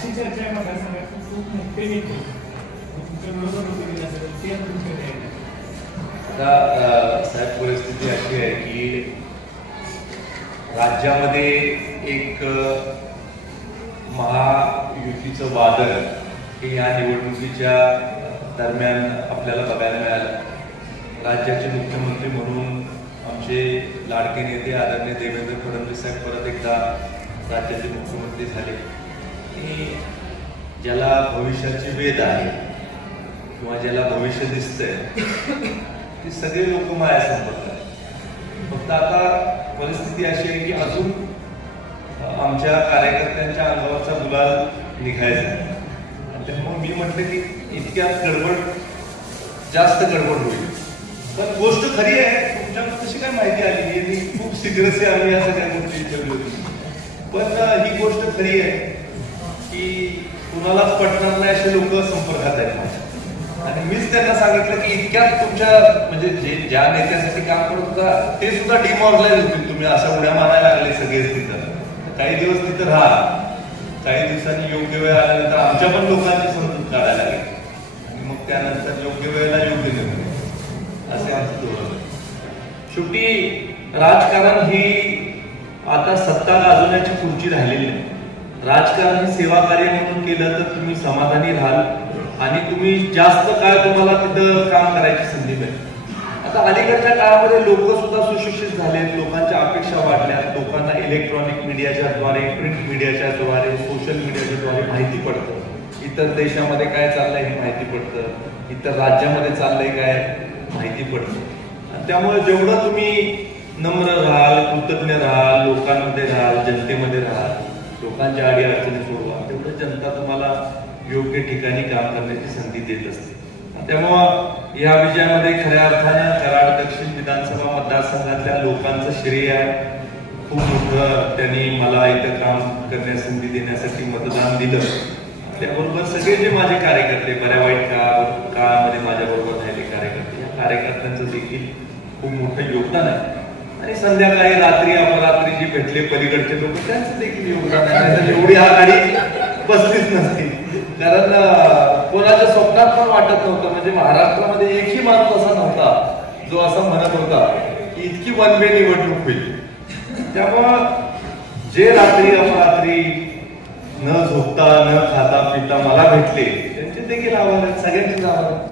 अशी चर्चा आहे मतदारसंघात खूप मोठे नेते तुमच्या बरोबर होते ते तुमच्या आता साहेब परिस्थिती अशी आहे की राज्यामध्ये एक महायुतीचं वादळ हे या निवडणुकीच्या दरम्यान आपल्याला बघायला मिळालं. राज्याचे मुख्यमंत्री म्हणून आमचे लाडके नेते आदरणीय देवेंद्र फडणवीस साहेब परत एकदा राज्याचे मुख्यमंत्री झाले. आणि ज्याला भविष्याचे वेध आहे किंवा ज्याला भविष्य दिसतंय ते सगळे लोक माया संपर्क आहेत. फक्त आता परिस्थिती अशी आहे की अजून आमच्या कार्यकर्त्यांच्या अंगावरचा गुलाल निघायचा आहे. त्यामुळे मी म्हटलं की इतक्यात जास्त गडबड होईल. पण गोष्ट खरी आहे, तुमच्याकडे कशी काय माहिती आली मी खूप सिक्रेसी आम्ही या सगळ्या गोष्टी विचारली होती. पण ही गोष्ट खरी आहे की कुणालाच पटणार नाही असे लोक संपर्कात आहेत माझ्या. आणि मीच त्यांना सांगितलं की इतक्यात तुमच्या म्हणजे ज्या नेत्यासाठी काम करत होता ते सुद्धा डिमॉरलाइज होतील. तुम्ही असं उड्या मारायला लागले सगळेच तिथं. काही दिवस तिथं राहा, काही दिवसांनी योग्य वेळ आल्यानंतर आमच्या पण लोकांची समजूत काढायला लागेल आणि मग त्यानंतर योग्य वेळेला योग्य निर्णय असे आमचं धोरण. शेवटी राजकारण ही आता सत्ता गाजवण्याची खुर्ची राहिलेली नाही. राजकारण ही सेवा कार्य म्हणून केलं तर तुम्ही समाधानी राहाल आणि तुम्ही जास्त काळ तुम्हाला तिथं काम करायची संधी मिळेल. आता अलीकडच्या काळामध्ये लोक सुद्धा सुशिक्षित झाले, लोकांच्या अपेक्षा वाढल्या, लोकांना इलेक्ट्रॉनिक मीडियाच्या द्वारे, प्रिंट मीडियाच्या द्वारे, सोशल मीडियाच्या द्वारे माहिती पडतं. इतर देशामध्ये काय चाललंय हे माहिती पडतं, इतर राज्यामध्ये चाललंय काय माहिती पडतं. त्यामुळे जेवढं तुम्ही नम्र राहाल, कृतज्ञ राहाल, लोकांमध्ये राहाल, जनतेमध्ये राहाल, लोकांच्या अडी अडचणी सोडवा, तेवढं जनता तुम्हाला योग्य ठिकाणी काम करण्याची संधी देत असते. त्यामुळं या विजयामध्ये खऱ्या अर्थानं कराड दक्षिण विधानसभा मतदारसंघातल्या लोकांचं श्रेय आहे. खूप मोठं त्यांनी मला इथं काम करण्यास संधी देण्यासाठी मतदान दिलं. त्याबरोबर सगळे जे माझे कार्यकर्ते बऱ्या वाईट काळामध्ये माझ्याबरोबर राहिले कार्यकर्ते, या कार्यकर्त्यांचं देखील खूप मोठं योगदान आहे. आणि संध्याकाळी रात्री अपरात्री जे भेटले पलीकडचे लोक त्यांचं देखील योगदान आहे. एवढी आघाडी बसलीच नसती, कारण कोणाच्या स्वप्नात पण वाटत नव्हतं. म्हणजे महाराष्ट्रामध्ये एकही माणूस असा नव्हता जो असं म्हणत होता की इतकी वन वे निवडणूक होईल. त्यामुळं जे रात्री अपरात्री न झोपता न खाता पिता मला भेटले त्यांचे देखील आव्हान, सगळ्यांचीच आव्हान.